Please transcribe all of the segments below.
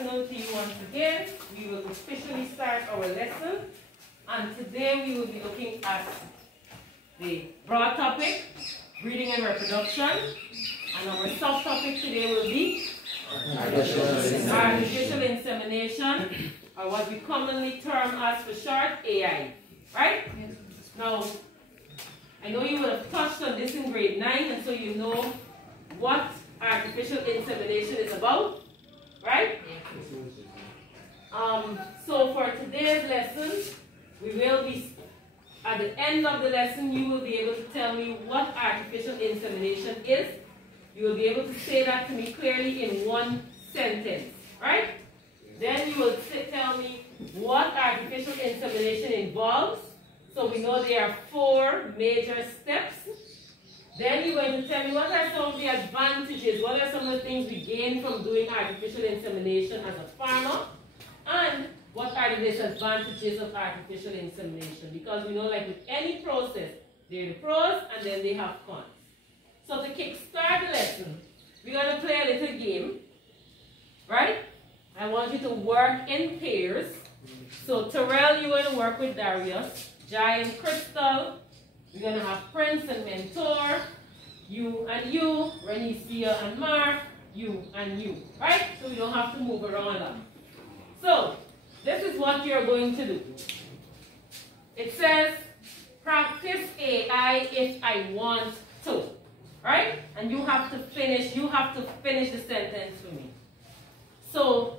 afternoon to you once again. We will officially start our lesson. And today we will be looking at the broad topic, breeding and reproduction. And our subtopic today will be artificial insemination, or what we commonly term as for short AI. Right? Now, I know you will have touched on this in grade 9, and so you know what artificial insemination is about. Right? So for today's lesson, we will be, at the end of the lesson, you will be able to tell me what artificial insemination is. You will be able to say that to me clearly in one sentence. Right? Then you will tell me what artificial insemination involves. So we know there are 4 major steps. Then you're going to tell me what are some of the advantages, what are some of the things we gain from doing artificial insemination as a farmer, and what are the disadvantages of artificial insemination. Because we know, like with any process, there are the pros and then they have cons. So to kickstart the lesson, we're going to play a little game, right? I want you to work in pairs. So Terrell, you're going to work with Darius, Jai and Crystal. We're going to have Prince and Mentor, you and you, Renicia and Mark, you and you, right? So we don't have to move around a lot. So, this is what you're going to do. It says, practice AI if I want to, right? And you have to finish the sentence for me. So,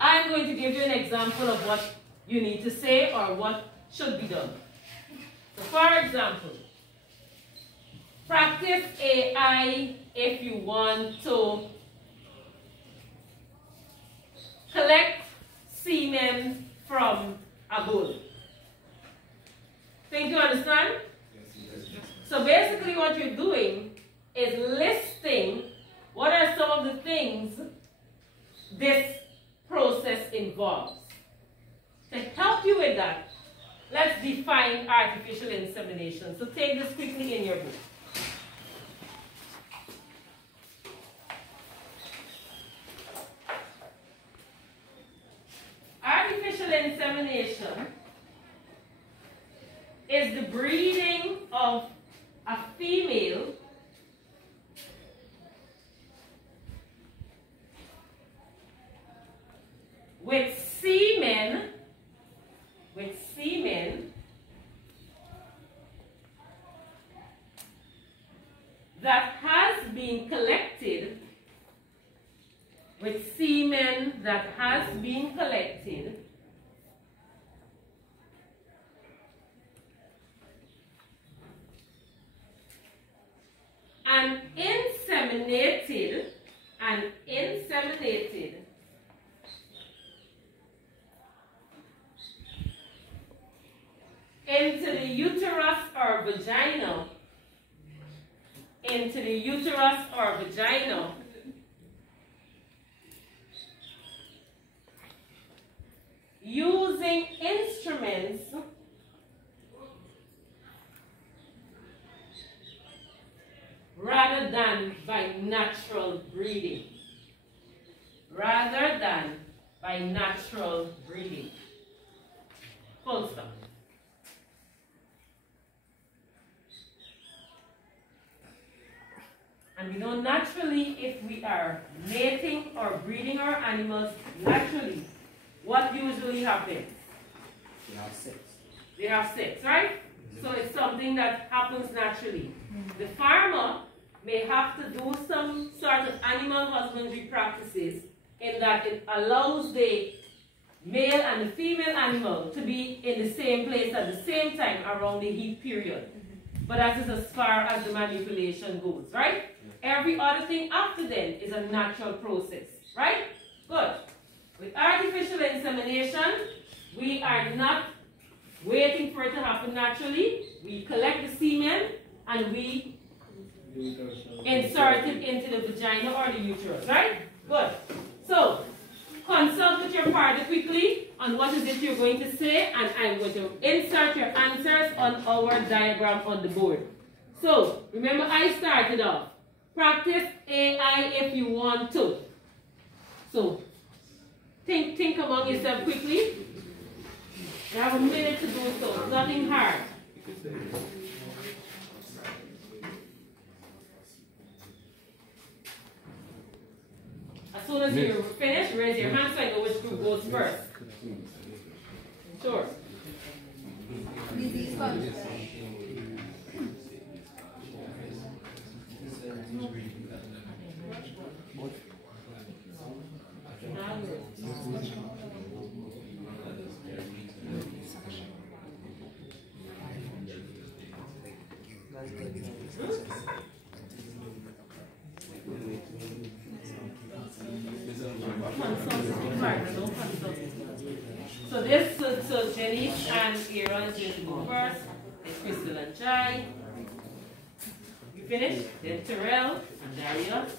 I'm going to give you an example of what you need to say or what should be done. So for example, practice AI if you want to collect semen from a bull. Think you understand? Yes. So basically what you're doing is listing what are some of the things this process involves. To help you with that, let's define artificial insemination. So take this quickly in your book. Artificial insemination is the breeding of a female with semen that has been collected, and inseminated into the uterus or vagina, using instruments rather than by natural breeding. Full stop. And we know naturally, if we are mating or breeding our animals naturally, what usually happens? They have sex, right? So it's something that happens naturally. The farmer may have to do some sort of animal husbandry practices in that it allows the male and the female animal to be in the same place at the same time around the heat period. But that is as far as the manipulation goes, right? Every other thing after then is a natural process, right? Good. With artificial insemination, we are not waiting for it to happen naturally. We collect the semen and we insert it into the vagina or the uterus, right? Good. So, consult with your partner quickly on what is it you're going to say, and I'm going to insert your answers on our diagram on the board. So, remember I started off. Practice AI if you want to. So, think among yourself quickly. You have a minute to do so. It's nothing hard. As soon as you're finished, raise your hand so I know which group goes first. Sure. So Janice and Aaron is going to go first. Then Crystal and Jai. You finish? Then Terrell and Darius.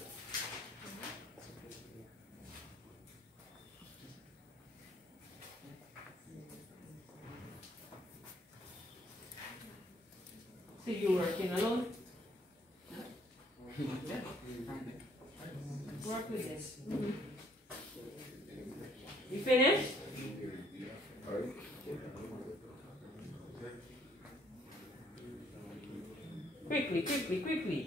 So you working alone? Work with this. You finished? Quickly, quickly, quickly.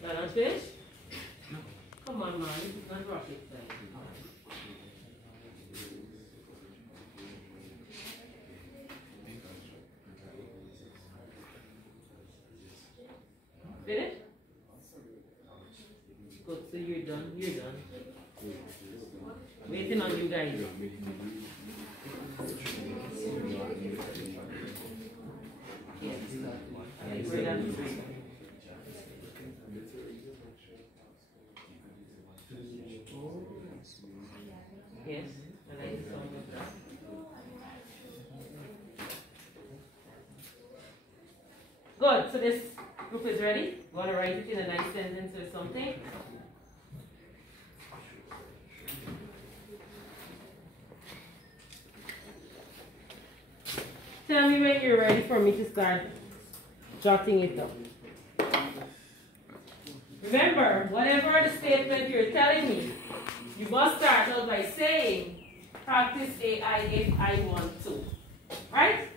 You're not finished? Come on, man. This is not rocket science. Finished? Good, so you're done. You're done. Waiting on you guys. Yes. Yes, I like the sound of that. Good, so this group is ready. You want to write it in a nice sentence or something? Tell me when you're ready for me to start jotting it up. Remember, whatever the statement you're telling me, you must start out by saying, practice AI if I want to. Right?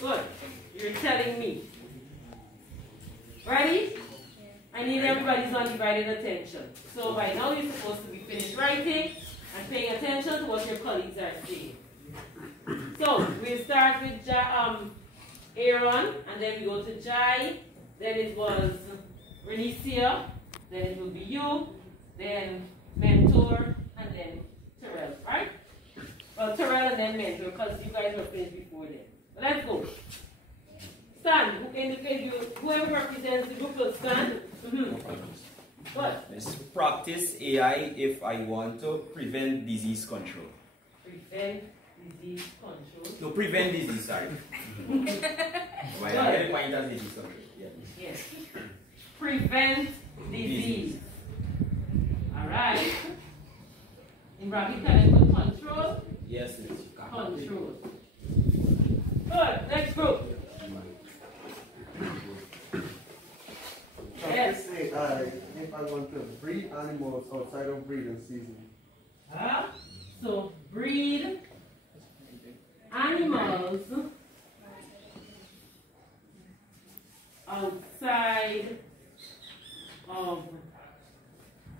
Good. You're telling me. Ready? I need everybody's undivided attention. So by now you're supposed to be finished writing and paying attention to what your colleagues are saying. So we'll start with Aaron, and then we go to Jai, then it was Renicia, then it will be you, then Mentor, and then Terrell, right? Well, Terrell and then Mentor, because you guys were finished before then. But let's go. Stand. Whoever represents the group will stand. What? Let's practice AI if I want to prevent disease control. Prevent disease control. No, prevent disease, sorry. Why I get the point as disease control. Yeah. Yes. Prevent disease. Alright. In bracket, can I put control? Yes, yes. Control. Good. Next group. Yes. If I want to breed animals outside of breeding season. So breed animals outside of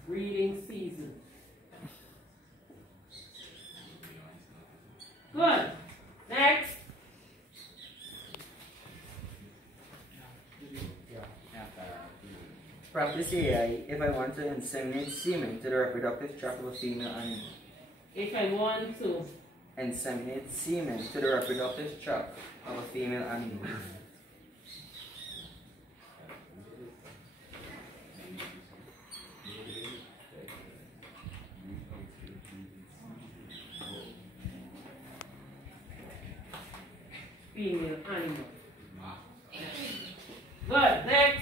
breeding season. Good. Next. Practice AI if I want to inseminate semen to the reproductive tract of a female animal. If I want to inseminate semen to the reproductive tract of a female animal. female animal. Good. Next.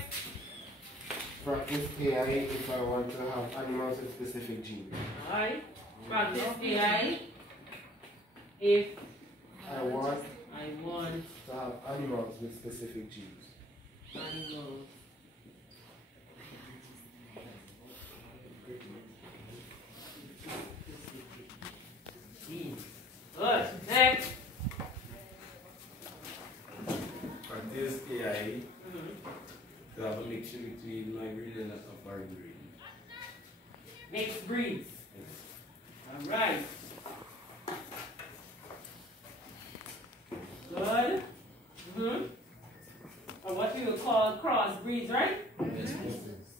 Practice AI if I want to have animals with specific genes. Alright. Practice AI if I I want to have animals with specific genes. Animals. Genes. Good. Next. Practice AI to have a mixture between my breed and a safari breed. Mixed breeds. All right. Good. Or what we would call cross breeds, right? Yes.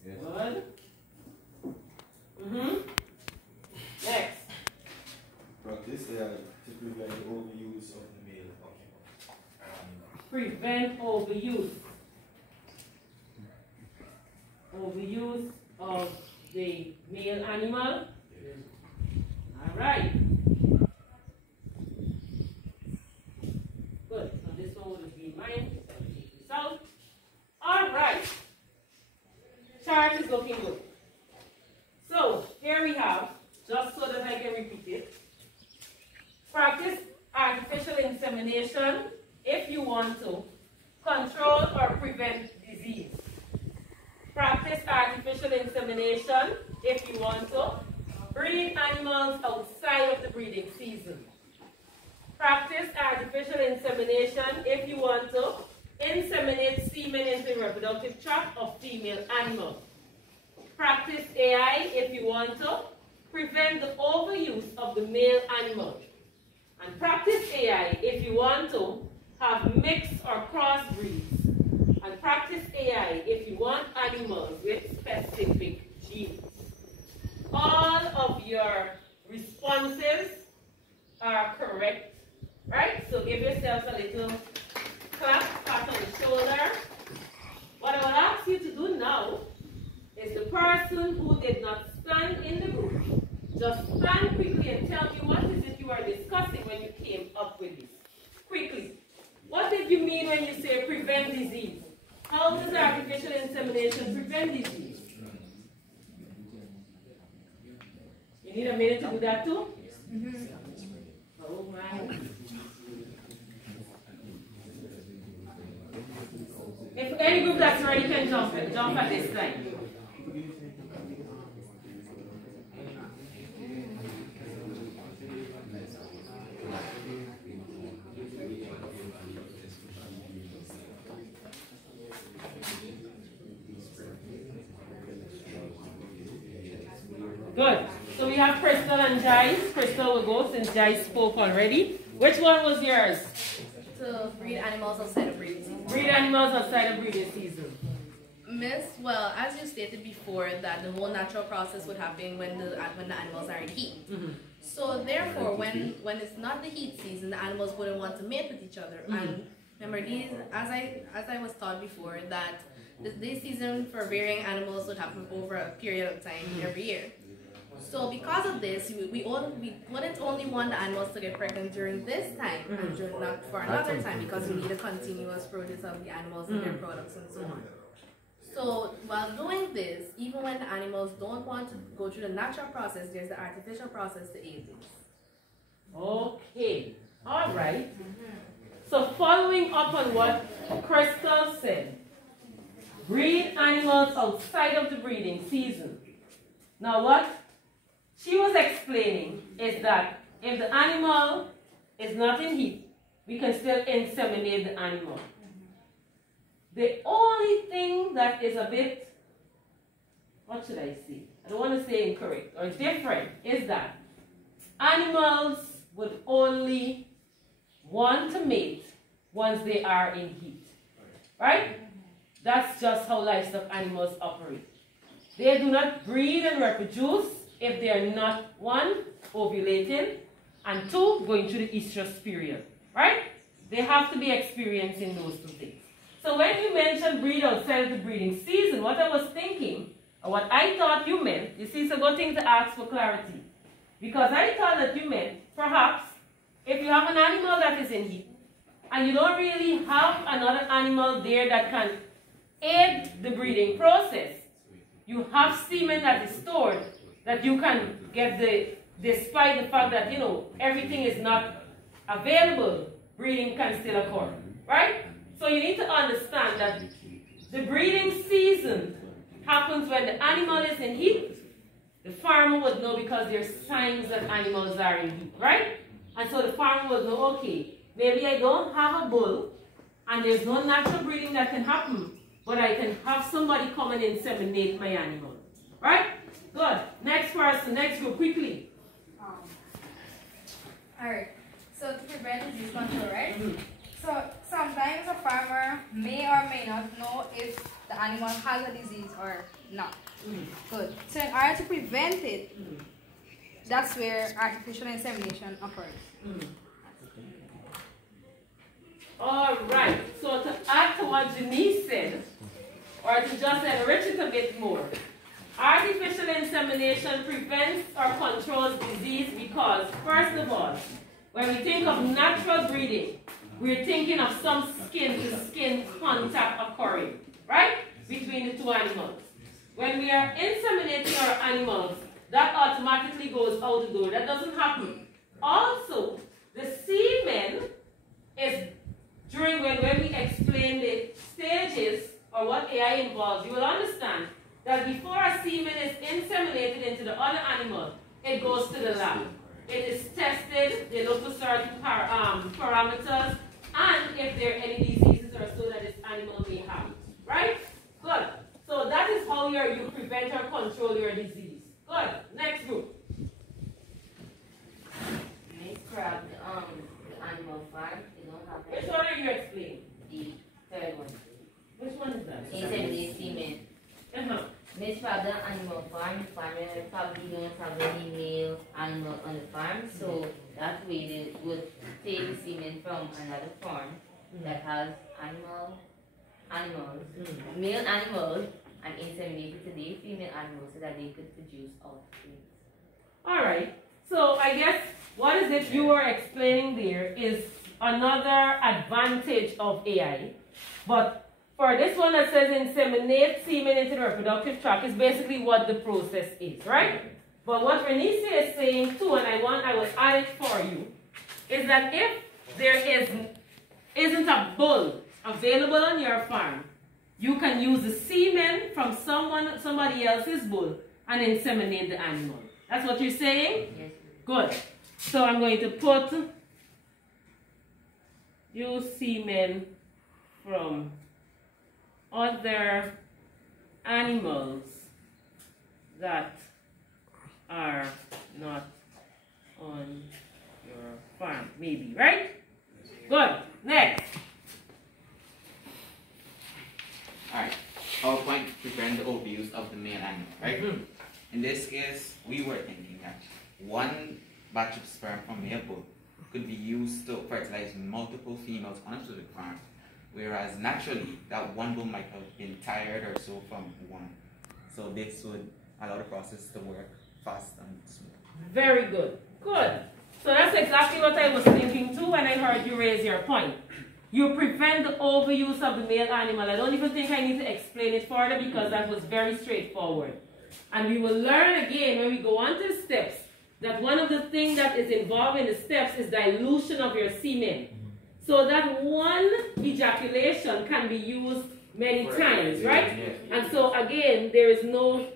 Good. Next. Practice to prevent overuse of the male animal. Prevent overuse. Overuse of the male animal. All right. Good. So this one would be mine. So I'll take this out. All right. Chart is looking good. So here we have, just so that I can repeat it, practice artificial insemination if you want to control or prevent disease. Practice artificial insemination if you want to breed animals outside of the breeding season. Practice artificial insemination if you want to inseminate semen into the reproductive tract of female animals. Practice AI if you want to prevent the overuse of the male animal. And practice AI if you want to have mixed or cross breeds. And practice AI if you want animals with specific genes. All of your responses are correct, right? So give yourselves a little clap, pat on the shoulder. What I will ask you to do now is the person who did not stand in the group, just stand quickly and tell me what is it you are discussing when you came up with this. Quickly. What did you mean when you say prevent disease? How does artificial insemination prevent disease? You need a minute to do that too? Oh my. If any group that's ready can jump at this time. Good. So we have Crystal and Jais. Crystal will go since Jais spoke already. Which one was yours? To breed animals outside of breeding season. Breed animals outside of breeding season. Miss, well, as you stated before, that the whole natural process would happen when the animals are in heat. So therefore, when it's not the heat season, the animals wouldn't want to mate with each other. And remember, these, as I was taught before, that this season for varying animals would happen over a period of time every year. So because of this, we wouldn't only want the animals to get pregnant during this time and not for another time, because we need a continuous produce of the animals and their products and so on. So while doing this, even when the animals don't want to go through the natural process, there's the artificial process to aid this. Okay. All right. So following up on what Crystal said, breed animals outside of the breeding season. Now what she was explaining is that if the animal is not in heat, we can still inseminate the animal. The only thing that is a bit, what should I say? I don't want to say incorrect or different, is that animals would only want to mate once they are in heat. Right? That's just how livestock animals operate. They do not breed and reproduce if they are not, one, ovulating, and two, going through the estrus period. Right? They have to be experiencing those two things. So when you mentioned breed outside of the breeding season, what I was thinking, or what I thought you meant, you see, it's a good thing to ask for clarity. Because I thought that you meant, perhaps, if you have an animal that is in heat, and you don't really have another animal there that can aid the breeding process, you have semen that is stored, that you can get despite the fact that, everything is not available breeding can still occur, right? So you need to understand that the breeding season happens when the animal is in heat. The farmer would know because there's signs that animals are in heat, right? And so the farmer would know, okay, maybe I don't have a bull and there's no natural breeding that can happen, but I can have somebody come and inseminate my animal, right? Good. Next person, next group, quickly. Alright, so to prevent disease control, right? Mm-hmm. So sometimes a farmer may or may not know if the animal has a disease or not. Mm-hmm. Good. So in order to prevent it, that's where artificial insemination occurs. Mm-hmm. All right. So to add to what Janice said, or to just enrich it a bit more, artificial insemination prevents or controls disease because, first of all, when we think of natural breeding, we're thinking of some skin-to-skin contact occurring, right, between the two animals. When we are inseminating our animals, that automatically goes out the door. That doesn't happen. Also, the semen is, during when we explain the stages or what AI involves, you will understand that before a semen is inseminated into the other animal, it goes to the lab. It is tested, they look for certain parameters, and if there are any diseases or so that this animal may have. Right? Good. So that is how you prevent or control your disease. Good. Next group. Miss Crab, the animal farm, they don't have Which one are you explaining? the third one. Which one is that? Inseminate semen. Miss Crab, the animal farm, farmer probably don't have any male animal on the farm, so that way they would take the semen from another farm that has male animals, and inseminate it to the female animals so that they could produce offspring. All right. So I guess what is it you are explaining there is another advantage of AI. But for this one that says inseminate semen into the reproductive tract is basically what the process is, right? But what Renise is saying too, and I will add it for you, is that if there isn't a bull available on your farm, you can use the semen from somebody else's bull and inseminate the animal. That's what you're saying? Yes. Good. So I'm going to put use semen from other animals that are not on your farm, maybe, right? Good. Next. Alright, our point prevent the overuse of the male animal, right? In this case, we were thinking that one batch of sperm from male bull could be used to fertilize multiple females onto the farm, whereas naturally, that one bull might have been tired or so from one. So this would allow the process to work fast and smooth. Very good. Good. So that's exactly what I was thinking too when I heard you raise your point. You prevent the overuse of the male animal. I don't even think I need to explain it further because that was very straightforward. And we will learn again when we go on to the steps that one of the things that is involved in the steps is dilution of your semen. So that one ejaculation can be used many times, right? And so again, there is no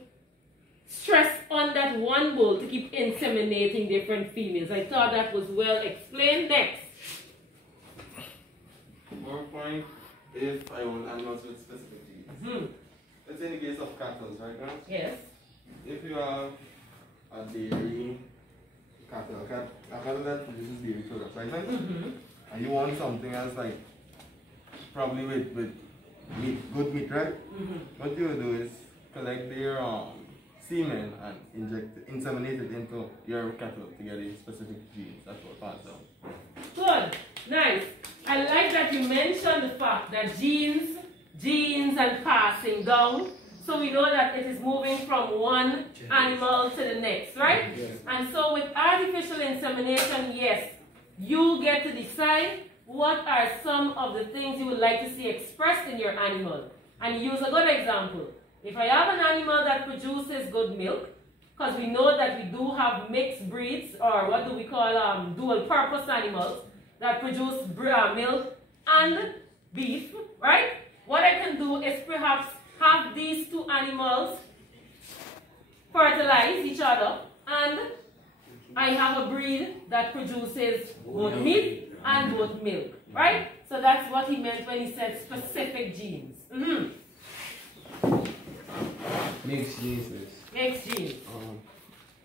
stress on that one bull to keep inseminating different females. I thought that was well explained. Next. More point, if I want animals with specific genes. Let's say in the case of cattle, right now? Yes. If you have a dairy cattle, a cattle that produces dairy products, right? And you want something else like, probably with meat, good meat, right? What you will do is collect their semen and inseminate it into your cattle to get a specific genes. That's what pass down. Good. Nice. I like that you mentioned the fact that genes and passing down. So we know that it is moving from one animal to the next, right? Yes. And so with artificial insemination, yes, you get to decide what are some of the things you would like to see expressed in your animal. And use a good example. If I have an animal that produces good milk, because we know that we do have mixed breeds, or what do we call dual purpose animals, that produce milk and beef, right? What I can do is perhaps have these two animals fertilize each other, and I have a breed that produces both meat and both milk, right? So that's what he meant when he said specific genes. Mixed genes. Mixed genes.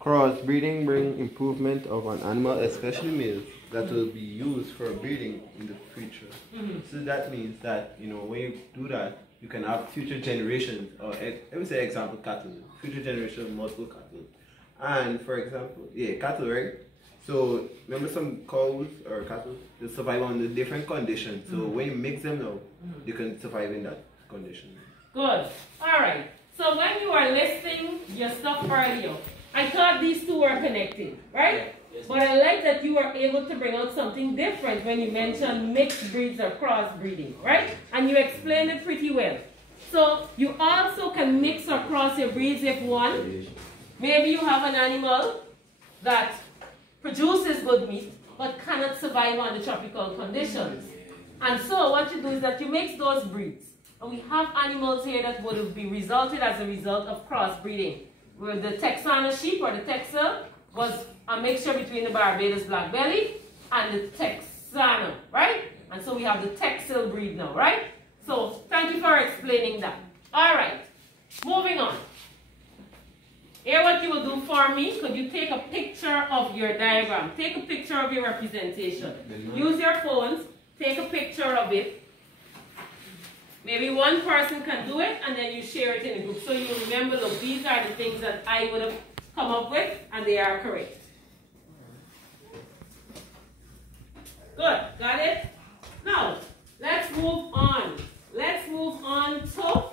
Crossbreeding brings improvement of an animal, especially males, that will be used for breeding in the future. So that means that, you know, when you do that, you can have future generations, or let me say example, cattle, future generations of multiple cattle. And for example, cattle, right? So remember some cows or cattle, they survive under different conditions. So when you mix them now, you can survive in that condition. Good. All right. So when you are listing your stuff earlier, I thought these two were connected, right? Yes. But I like that you were able to bring out something different when you mentioned mixed breeds or crossbreeding, right? And you explained it pretty well. So you also can mix or cross your breeds if one, maybe you have an animal that produces good meat but cannot survive under tropical conditions. And so what you do is that you mix those breeds. And we have animals here that would be resulted as a result of crossbreeding, where the Texana sheep or the Texel was a mixture between the Barbados black belly and the Texana, right? And so we have the Texel breed now, right? So thank you for explaining that. All right, moving on. Here what you will do for me, could you take a picture of your diagram? Take a picture of your representation. Use your phones, take a picture of it. Maybe one person can do it, and then you share it in a group. So you remember, look, these are the things that I would have come up with, and they are correct. Good, got it? Now, let's move on. Let's move on to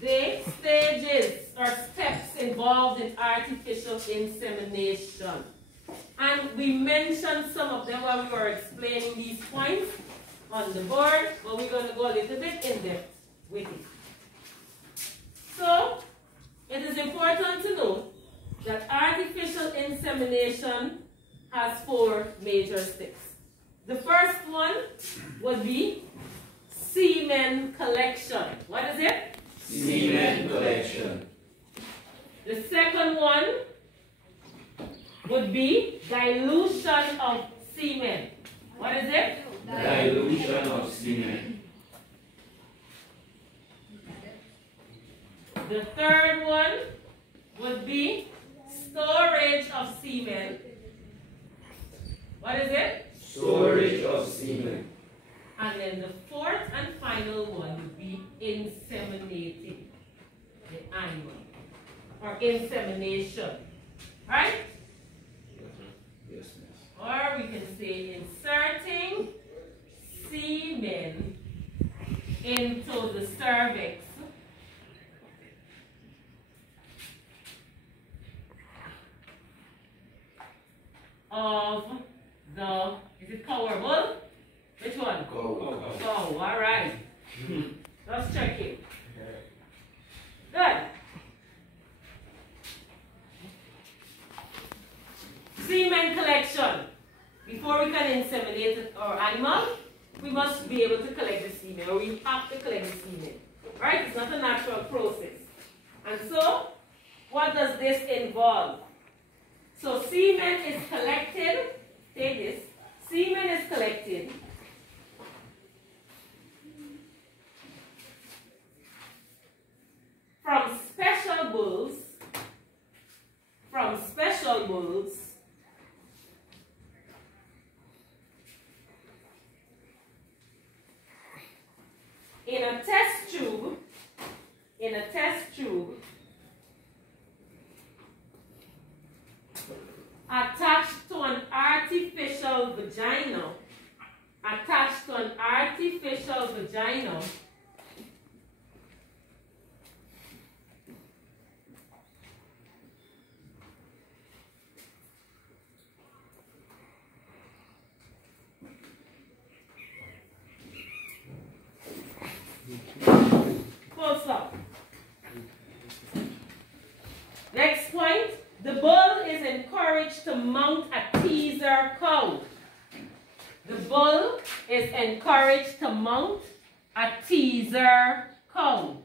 the stages or steps involved in artificial insemination. And we mentioned some of them while we were explaining these points on the board, but we're going to go a little bit in depth with it. So, it is important to note that artificial insemination has 4 major steps. The first one would be semen collection. What is it? Semen collection. The second one would be dilution of semen. What is it? Dilution of semen. The third one would be storage of semen. What is it? Storage of semen. And then the fourth and final one would be inseminating the animal, or insemination. Right? Yes, Or we can say inserting semen into the cervix of the, is it cow or bull? Which one? Go. Cow, all right. Let's check it. Good. Semen collection. Before we can inseminate our animal, we must be able to collect the semen, or we have to collect the semen. Right? It's not a natural process. And so, what does this involve? So semen is collected, take this, semen is collected from special bulls, in a test tube, attached to an artificial vagina, full stop. Next point, the bull is encouraged to mount a teaser cow. The bull is encouraged to mount a teaser cow.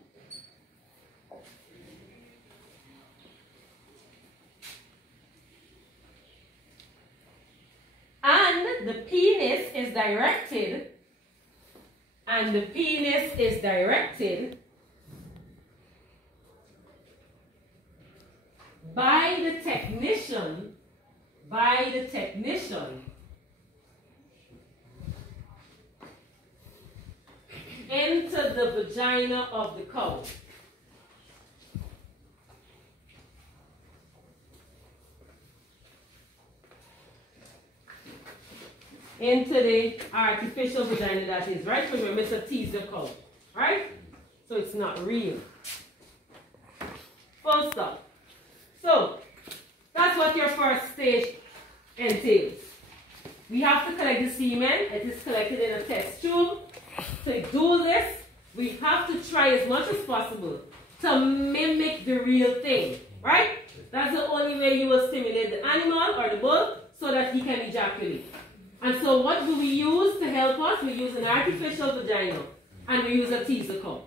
And the penis is directed, by the technician into the vagina of the cow. Into the artificial vagina that is, right? Remember, it's a teaser cow, right? So it's not real. Full stop. So, that's what your first stage entails. We have to collect the semen. It is collected in a test tube. To do this, we have to try as much as possible to mimic the real thing, right? That's the only way you will stimulate the animal or the bull so that he can ejaculate. And so what do we use to help us? We use an artificial vagina and we use a teaser cow.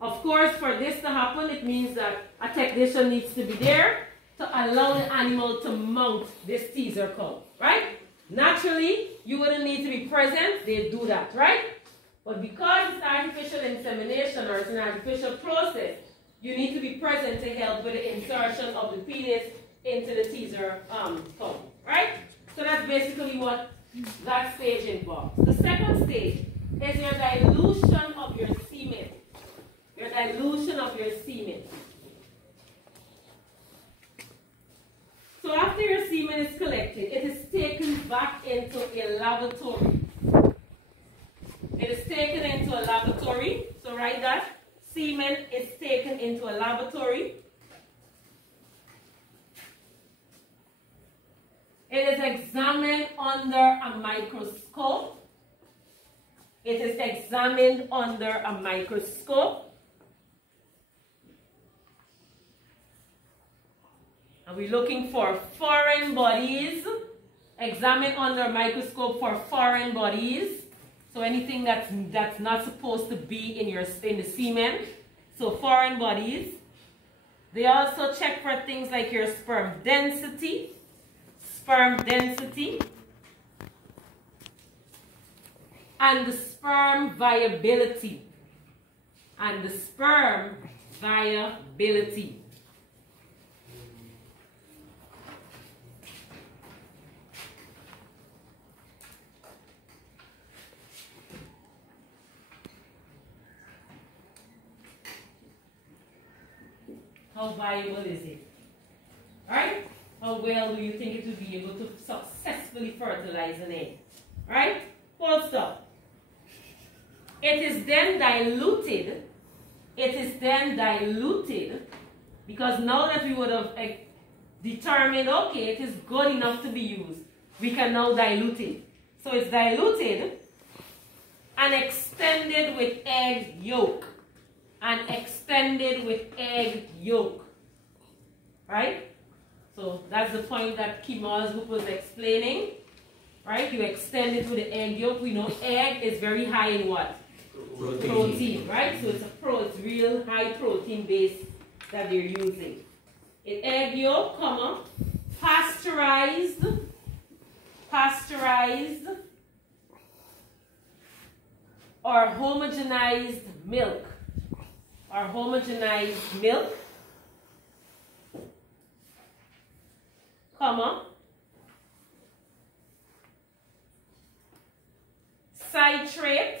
Of course, for this to happen, it means that a technician needs to be there to allow the animal to mount this teaser cow, right? Naturally, you wouldn't need to be present. They do that, right? But because it's artificial insemination or it's an artificial process, you need to be present to help with the insertion of the penis into the teaser cow, right? So that's basically what that stage involves. The second stage is your dilution of your semen. Your dilution of your semen. So after your semen is collected, it is taken back into a laboratory. It is taken into a laboratory. So write that. Semen is taken into a laboratory. It is examined under a microscope. It is examined under a microscope. And we're looking for foreign bodies. Examine under a microscope for foreign bodies. So anything that's not supposed to be in the semen. So foreign bodies. They also check for things like your sperm density. And the sperm viability. How viable is it? Right? How well do you think it will be able to successfully fertilize an egg? Right? Full stop. It is then diluted. Because now that we would have determined, okay, it is good enough to be used, we can now dilute it. So it's diluted and extended with egg yolk. Right? So that's the point that Kima's book was explaining. Right? You extend it with the egg yolk. We know egg is very high in what? Protein. Right? So it's real high protein base that they're using. In egg yolk, pasteurized or homogenized milk. Citrate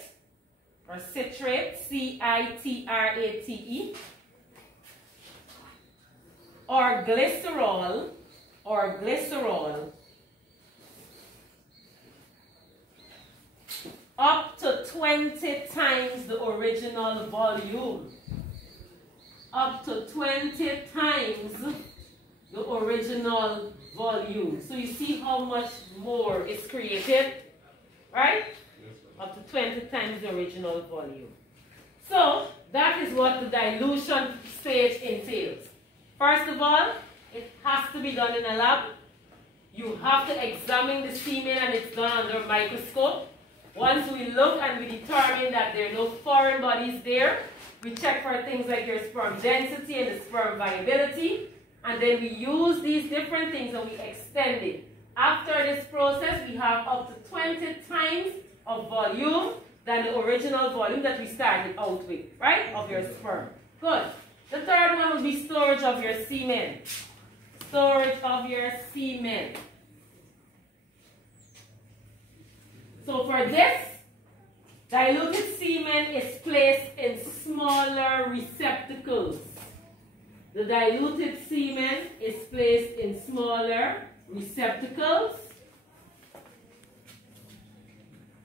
or citrate, C-I-T-R-A-T-E, or glycerol, up to 20 times the original volume. Up to 20 times the original volume. So you see how much more is created, right? Up to 20 times the original volume. So that is what the dilution stage entails. First of all, it has to be done in a lab. You have to examine the semen and it's done under a microscope. Once we look and we determine that there are no foreign bodies there, we check for things like your sperm density and the sperm viability, and then we use these different things and we extend it. After this process, we have up to 20 times of volume than the original volume that we started out with, right, of your sperm. Good. The third one will be storage of your semen. Storage of your semen. So for this, diluted semen is placed in smaller receptacles. The diluted semen is placed in smaller receptacles.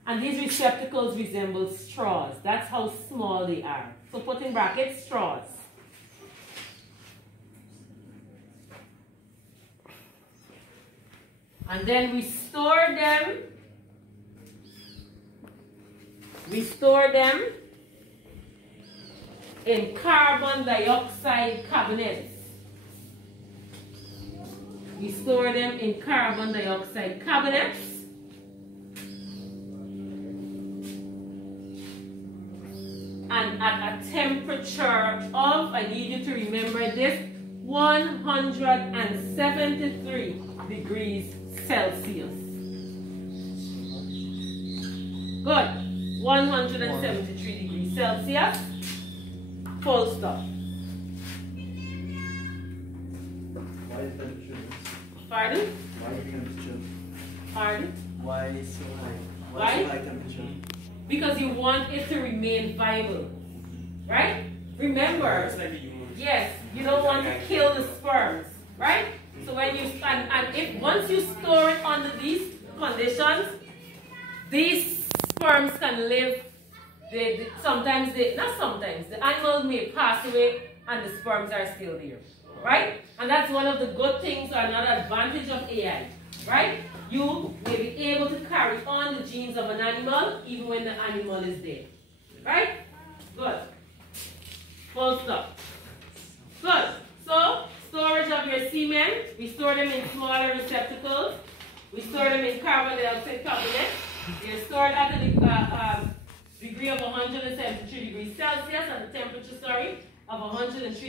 And these receptacles resemble straws. That's how small they are. So put in brackets, straws. And then we store them. We store them in carbon dioxide cabinets. We store them in carbon dioxide cabinets. And at a temperature of, I need you to remember this, 173 degrees Celsius. Good. 173 degrees Celsius. Full stop. Why is temperature? Pardon? Why is temperature? Pardon? Why is so high? Why? So high temperature? Because you want it to remain viable. Right? Remember, yes, you don't want to kill the sperms. Right? So when you and if once you store it under these conditions, these sperms can live. Sometimes the animals may pass away and the sperms are still there. Right? And that's one of the good things or another advantage of AI. Right? You may be able to carry on the genes of an animal even when the animal is dead. Right? Good. Full stop. Good. So, storage of your semen. We store them in smaller receptacles. We store them in carbon dioxide cabinets. They're stored at a degree of 173 degrees Celsius and the temperature, of 103 degrees